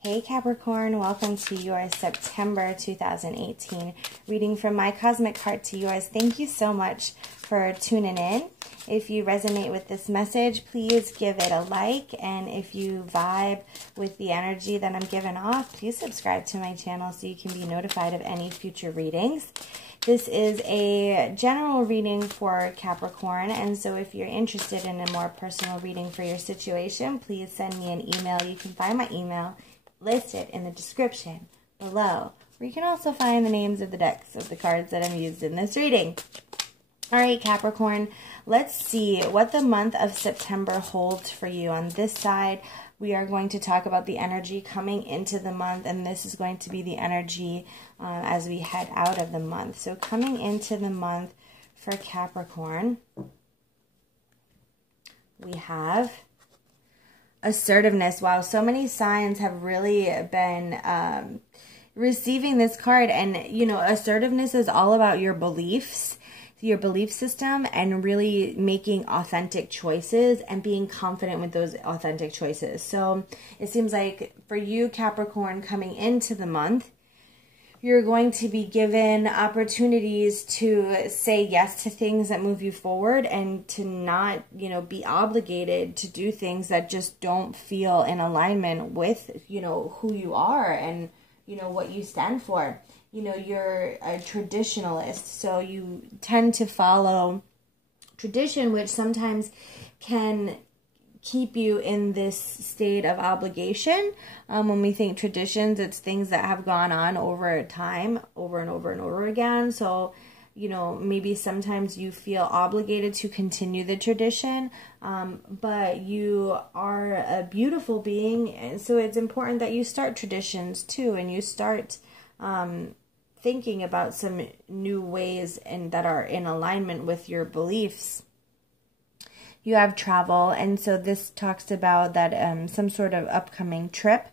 Hey Capricorn, welcome to your September 2018 reading from my cosmic heart to yours. Thank you so much for tuning in. If you resonate with this message, please give it a like. And if you vibe with the energy that I'm giving off, please subscribe to my channel so you can be notified of any future readings. This is a general reading for Capricorn, and so if you're interested in a more personal reading for your situation, please send me an email. You can find my email listed in the description below, where you can also find the names of the decks of the cards that I'm used in this reading. All right, Capricorn, let's see what the month of September holds for you. On this side, we are going to talk about the energy coming into the month, and this is going to be the energy as we head out of the month. So coming into the month for Capricorn, we have assertiveness. Wow, so many signs have really been receiving this card. And, you know, assertiveness is all about your beliefs, your belief system, and really making authentic choices and being confident with those authentic choices. So it seems like for you, Capricorn, coming into the month, you're going to be given opportunities to say yes to things that move you forward and to not, you know, be obligated to do things that just don't feel in alignment with, you know, who you are and, you know, what you stand for. You know, you're a traditionalist, so you tend to follow tradition, which sometimes can keep you in this state of obligation. When we think traditions, it's things that have gone on over time, over and over and over again. So, you know, maybe sometimes you feel obligated to continue the tradition, but you are a beautiful being, and so it's important that you start traditions too, and you start thinking about some new ways and that are in alignment with your beliefs. You have travel, and so this talks about that some sort of upcoming trip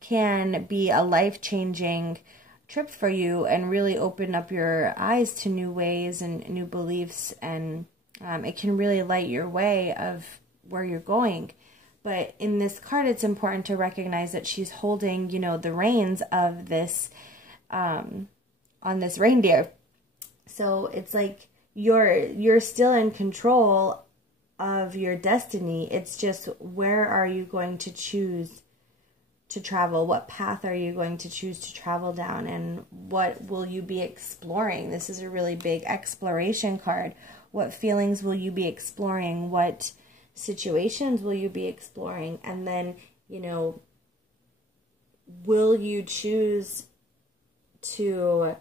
can be a life-changing trip for you and really open up your eyes to new ways and new beliefs, and it can really light your way of where you're going. But in this card, it's important to recognize that she's holding, you know, the reins of this on this reindeer. So it's like you're still in control of your destiny. It's just, where are you going to choose to travel? What path are you going to choose to travel down, and what will you be exploring? This is a really big exploration card. What feelings will you be exploring? What situations will you be exploring? And then, you know, will you choose to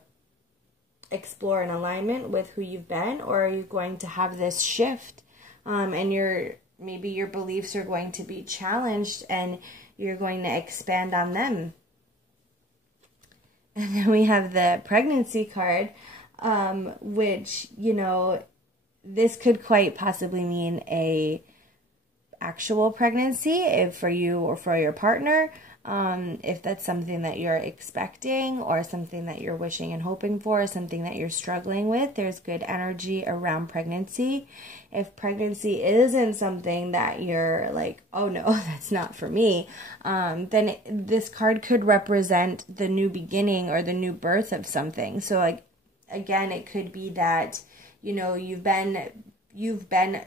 explore in alignment with who you've been, or are you going to have this shift? And maybe your beliefs are going to be challenged and you're going to expand on them. And then we have the pregnancy card, which, you know, this could quite possibly mean a actual pregnancy if for you or for your partner. If that's something that you're expecting or something that you're wishing and hoping for, something that you're struggling with, there's good energy around pregnancy. If pregnancy isn't something that you're like, oh no, that's not for me, then this card could represent the new beginning or the new birth of something. So like, again, it could be that, you know, you've been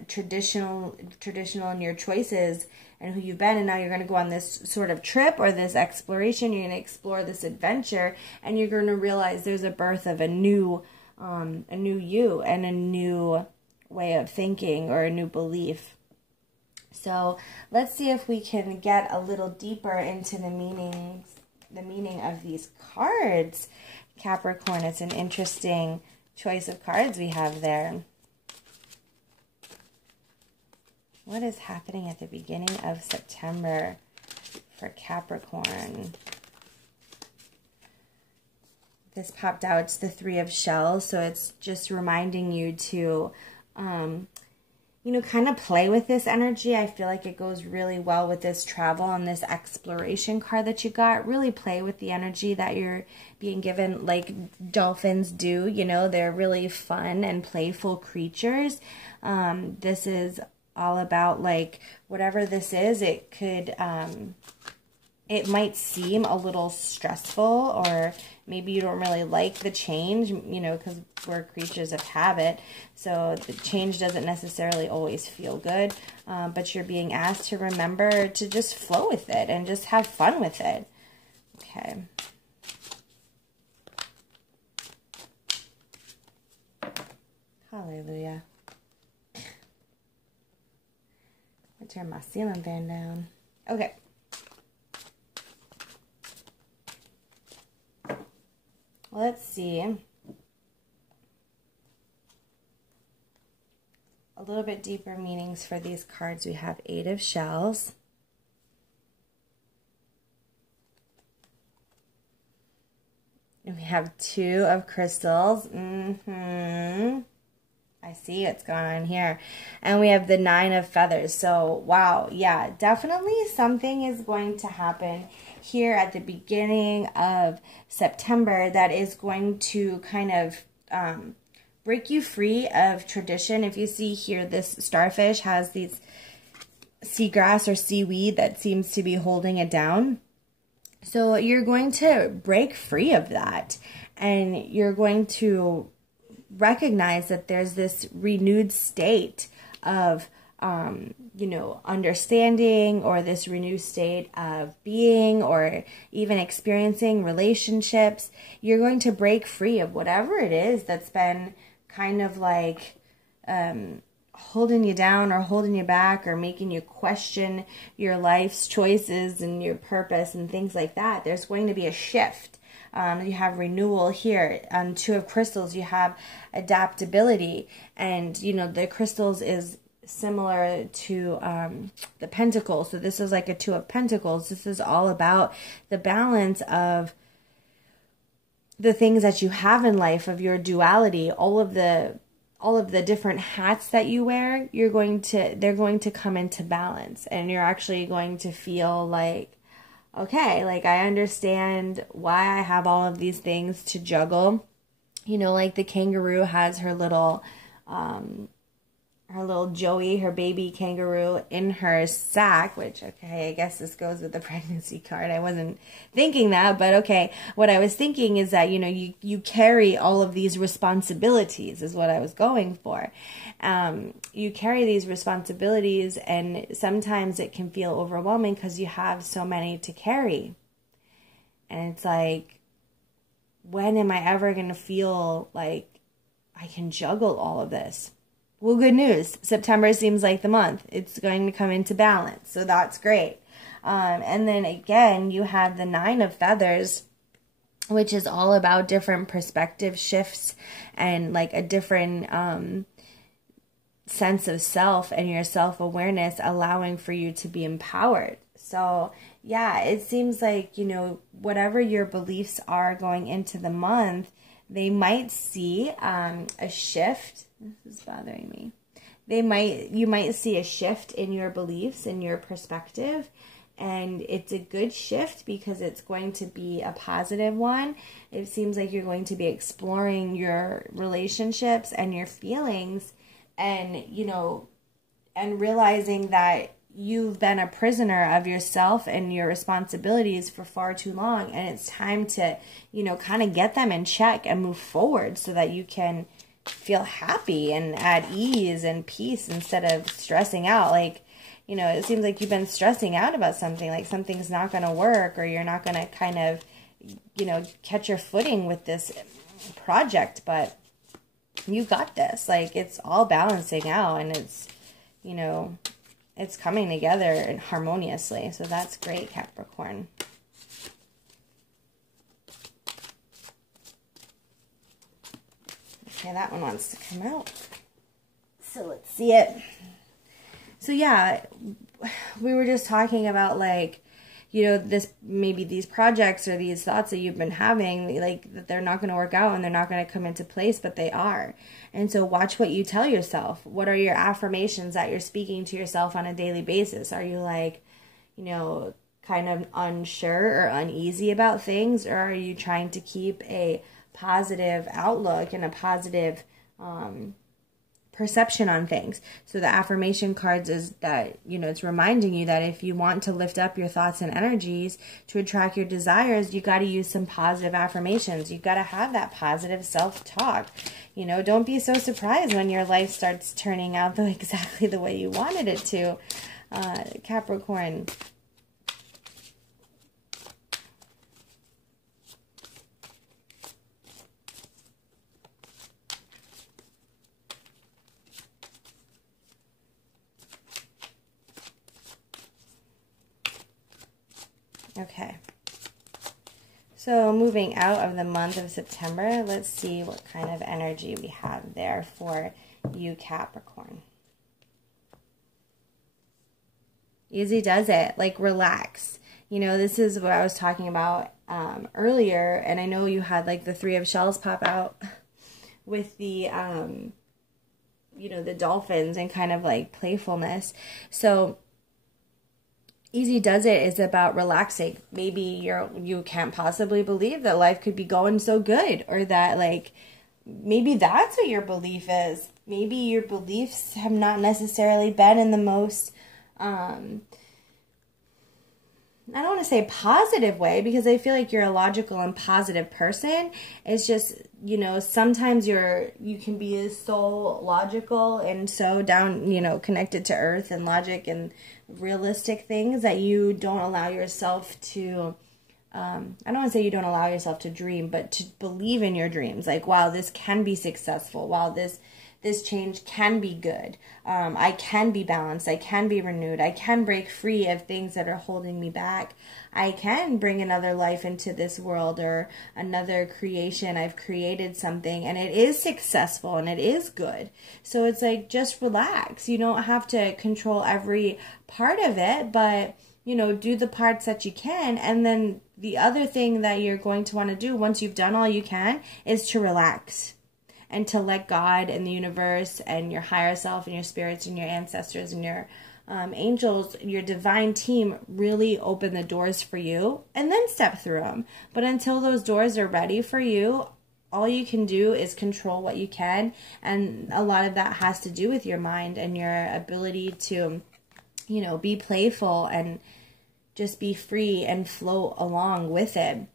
traditional in your choices and who you've been, and now you're going to go on this sort of trip or this exploration. You're going to explore this adventure, and you're going to realize there's a birth of a new you and a new way of thinking or a new belief. So let's see if we can get a little deeper into the meaning of these cards. Capricorn, it's an interesting choice of cards we have there. What is happening at the beginning of September for Capricorn? This popped out. It's the Three of Shells. So it's just reminding you to, you know, kind of play with this energy. I feel like it goes really well with this travel and this exploration card that you got. Really play with the energy that you're being given, like dolphins do. You know, they're really fun and playful creatures. This is all about, like, whatever this is, it could it might seem a little stressful, or maybe you don't really like the change, you know, because we're creatures of habit. So the change doesn't necessarily always feel good, but you're being asked to remember to just flow with it and just have fun with it. Okay. Hallelujah. I'll turn my ceiling fan down. Okay. Let's see. A little bit deeper meanings for these cards. We have 8 of Shells. And we have 2 of Crystals. I see what's going on here. And we have the 9 of Feathers. So, wow, yeah, definitely something is going to happen here at the beginning of September that is going to kind of break you free of tradition. If you see here, this starfish has these seagrass or seaweed that seems to be holding it down. So you're going to break free of that, and you're going to recognize that there's this renewed state of, you know, understanding, or this renewed state of being, or even experiencing relationships. You're going to break free of whatever it is that's been kind of like holding you down or holding you back or making you question your life's choices and your purpose and things like that. There's going to be a shift. You have renewal here. On 2 of Crystals, you have adaptability. And, you know, the Crystals is similar to the Pentacles. So this is like a 2 of Pentacles. This is all about the balance of the things that you have in life, of your duality, all of the different hats that you wear. They're going to come into balance, and you're actually going to feel like, okay, like I understand why I have all of these things to juggle. You know, like the kangaroo has her little Joey, her baby kangaroo, in her sack, which, okay, I guess this goes with the pregnancy card. I wasn't thinking that, but okay. What I was thinking is that, you know, you carry all of these responsibilities is what I was going for. You carry these responsibilities, and sometimes it can feel overwhelming because you have so many to carry. And it's like, when am I ever going to feel like I can juggle all of this? Well, good news. September seems like the month. It's going to come into balance. So that's great. And then again, you have the 9 of Feathers, which is all about different perspective shifts and like a different sense of self and your self-awareness, allowing for you to be empowered. So yeah, it seems like, you know, whatever your beliefs are going into the month, they might see a shift. This is bothering me. You might see a shift in your beliefs and your perspective, and it's a good shift because it's going to be a positive one. It seems like you're going to be exploring your relationships and your feelings, and, you know, and realizing that you've been a prisoner of yourself and your responsibilities for far too long, and it's time to, you know, kind of get them in check and move forward so that you can feel happy and at ease and peace instead of stressing out. Like, you know, it seems like you've been stressing out about something, like something's not going to work, or you're not going to kind of, you know, catch your footing with this project, but you got this. Like, it's all balancing out, and it's, you know, it's coming together and harmoniously. So that's great, Capricorn. Okay, that one wants to come out. So let's see it. So yeah, we were just talking about, like, you know, this, maybe these projects or these thoughts that you've been having, like, that they're not going to work out and they're not going to come into place, but they are. And so watch what you tell yourself. What are your affirmations that you're speaking to yourself on a daily basis? Are you, like, you know, kind of unsure or uneasy about things, or are you trying to keep a positive outlook and a positive perception on things. So the affirmation cards is that, you know, it's reminding you that if you want to lift up your thoughts and energies to attract your desires, you got to use some positive affirmations. You got to have that positive self-talk. You know, don't be so surprised when your life starts turning out exactly the way you wanted it to, Capricorn. Okay, so moving out of the month of September, let's see what kind of energy we have there for you, Capricorn. Easy does it, like relax. You know, this is what I was talking about earlier, and I know you had like the 3 of shells pop out with the, you know, the dolphins and kind of like playfulness. So easy does it is about relaxing. Maybe you can't possibly believe that life could be going so good, or that like maybe that's what your belief is. Maybe your beliefs have not necessarily been in the most I don't want to say positive way, because I feel like you're a logical and positive person. It's just, you know, sometimes you can be so logical and so down, you know, connected to earth and logic and realistic things that you don't allow yourself to, I don't want to say you don't allow yourself to dream, but to believe in your dreams. Like, wow, this can be successful. Wow, this change can be good. I can be balanced. I can be renewed. I can break free of things that are holding me back. I can bring another life into this world, or another creation. I've created something and it is successful and it is good. So it's like, just relax. You don't have to control every part of it, but, you know, do the parts that you can. And then the other thing that you're going to want to do once you've done all you can is to relax. And to let God and the universe and your higher self and your spirits and your ancestors and your angels, your divine team, really open the doors for you, and then step through them. But until those doors are ready for you, all you can do is control what you can. And a lot of that has to do with your mind and your ability to, you know, be playful and just be free and float along with it.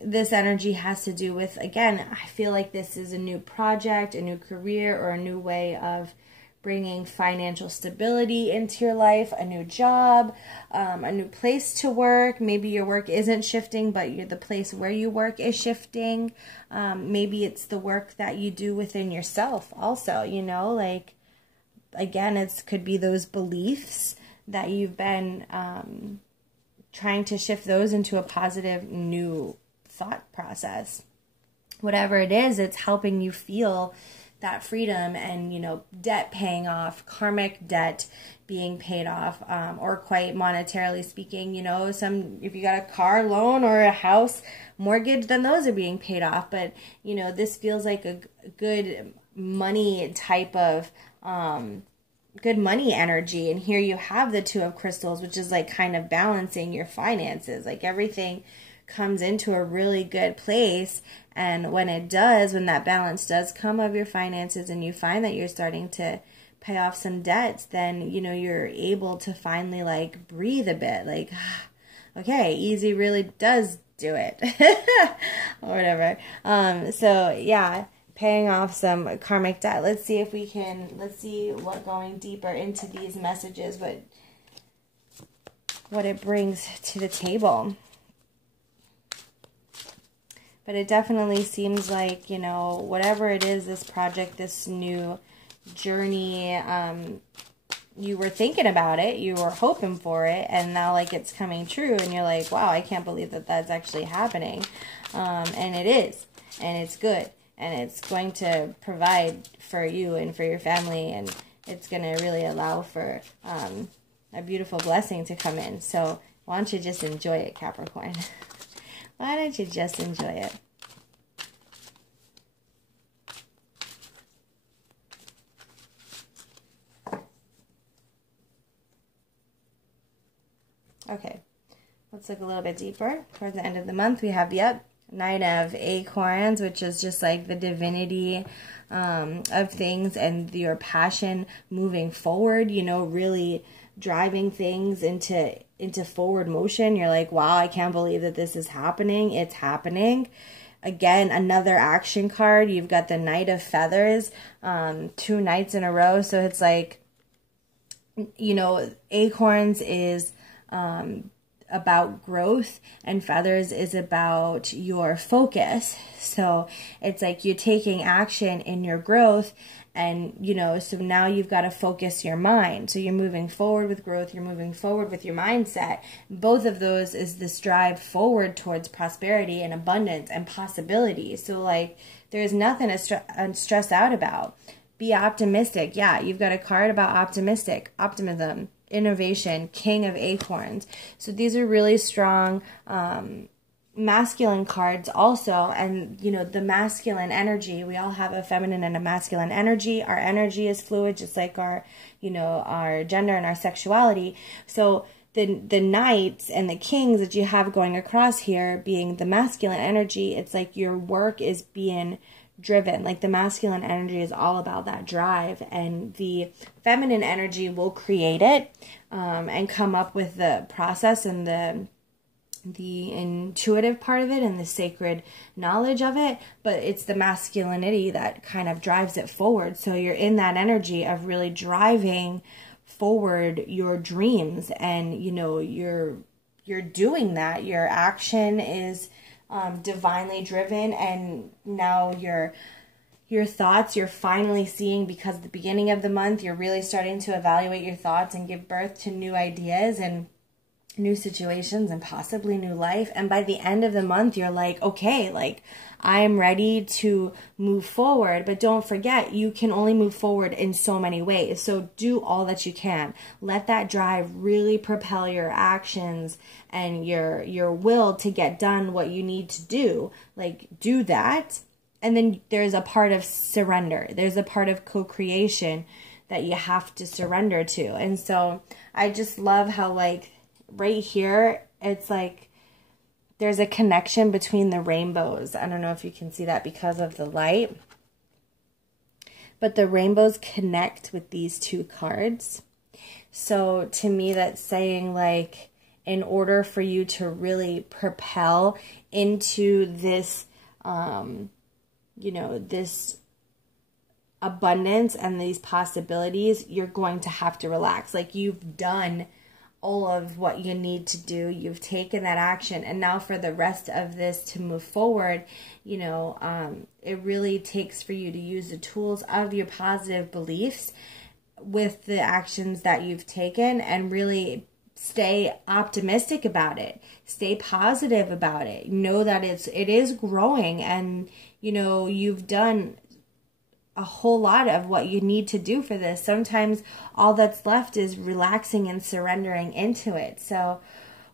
This energy has to do with, again, I feel like this is a new project, a new career, or a new way of bringing financial stability into your life, a new job, a new place to work. Maybe your work isn't shifting, but the place where you work is shifting. Maybe it's the work that you do within yourself also, you know, like, again, it could be those beliefs that you've been trying to shift those into a positive new thought process. Whatever it is, it's helping you feel that freedom and, you know, debt paying off, karmic debt being paid off, or quite monetarily speaking, you know, if you got a car loan or a house mortgage, then those are being paid off. But, you know, this feels like a good money type of, good money energy. And here you have the 2 of crystals, which is like kind of balancing your finances. Like everything comes into a really good place. And when it does, when that balance does come of your finances and you find that you're starting to pay off some debts, then, you know, you're able to finally like breathe a bit. Like, okay, easy really does do it or whatever. So yeah, paying off some karmic debt. Let's see what going deeper into these messages, what it brings to the table. But it definitely seems like, you know, whatever it is, this project, this new journey, you were thinking about it, you were hoping for it, and now like it's coming true, and you're like, wow, I can't believe that that's actually happening. And it is, and it's good. And it's going to provide for you and for your family. And it's going to really allow for a beautiful blessing to come in. So why don't you just enjoy it, Capricorn? Why don't you just enjoy it? Okay. Let's look a little bit deeper. Towards the end of the month, we have, yep, Knight of Acorns, which is just like the divinity of things and your passion moving forward, you know, really driving things into forward motion. You're like, wow, I can't believe that this is happening. It's happening. Again, another action card. You've got the Knight of Feathers, 2 nights in a row. So it's like, you know, Acorns is about growth and feathers is about your focus. So it's like you're taking action in your growth, and you know, so now you've got to focus your mind. So you're moving forward with growth, you're moving forward with your mindset. Both of those is this drive forward towards prosperity and abundance and possibility. So like there's nothing to stress out about. Be optimistic. Yeah, you've got a card about optimism, innovation, King of Acorns. So these are really strong masculine cards also. And you know, the masculine energy, we all have a feminine and a masculine energy. Our energy is fluid, just like our, you know, our gender and our sexuality. So the knights and the kings that you have going across here being the masculine energy, it's like your work is being driven. Like the masculine energy is all about that drive, and the feminine energy will create it and come up with the process and the intuitive part of it and the sacred knowledge of it, but it's the masculinity that kind of drives it forward. So you're in that energy of really driving forward your dreams, and you know, you're doing that. Your action is divinely driven, and now your thoughts, you're finally seeing, because at the beginning of the month you're really starting to evaluate your thoughts and give birth to new ideas and new situations and possibly new life. And by the end of the month you're like, okay, like I am ready to move forward. But don't forget, you can only move forward in so many ways. So do all that you can. Let that drive really propel your actions and your will to get done what you need to do. Like, do that. And then there's a part of surrender. There's a part of co-creation that you have to surrender to. And so I just love how, like, right here, it's like there's a connection between the rainbows. I don't know if you can see that because of the light, but the rainbows connect with these two cards. So to me, that's saying, like, in order for you to really propel into this, you know, this abundance and these possibilities, you're going to have to relax. Like, you've done all of what you need to do. You've taken that action. And now for the rest of this to move forward, you know, it really takes for you to use the tools of your positive beliefs with the actions that you've taken, and really stay optimistic about it. Stay positive about it. Know that it is growing, and, you know, you've done a whole lot of what you need to do for this. Sometimes all that's left is relaxing and surrendering into it. So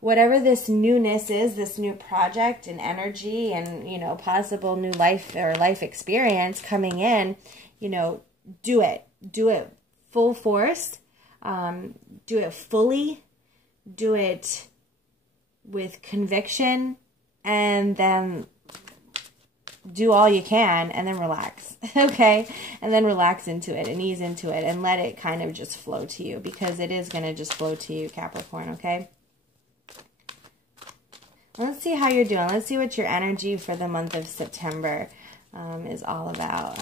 whatever this newness is, this new project and energy and, you know, possible new life or life experience coming in, you know, do it. Do it full force. Do it fully. Do it with conviction, and then do all you can, and then relax, okay? And then relax into it and ease into it and let it kind of just flow to you, because it is going to just flow to you, Capricorn, okay? Let's see how you're doing. Let's see what your energy for the month of September is all about.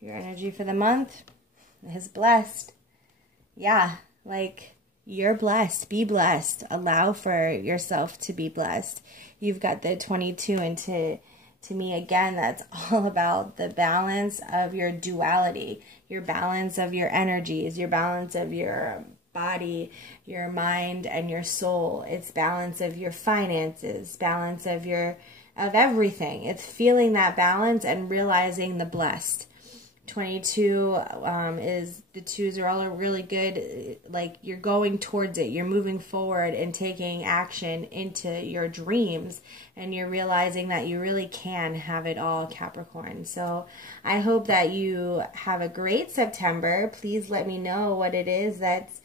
Your energy for the month is blessed. Yeah, like, you're blessed. Be blessed. Allow for yourself to be blessed. You've got the 22, and to me, again, that's all about the balance of your duality, your balance of your energies, your balance of your body, your mind, and your soul. It's balance of your finances, balance of everything. It's feeling that balance and realizing the blessed. 22 is the twos are all really good. Like you're going towards it, you're moving forward and taking action into your dreams, and you're realizing that you really can have it all, Capricorn. So I hope that you have a great September. Please let me know what it is that's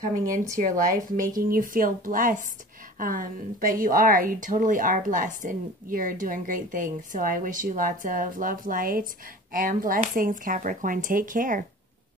coming into your life, making you feel blessed. But you totally are blessed, and you're doing great things. So I wish you lots of love, light, and blessings, Capricorn. Take care.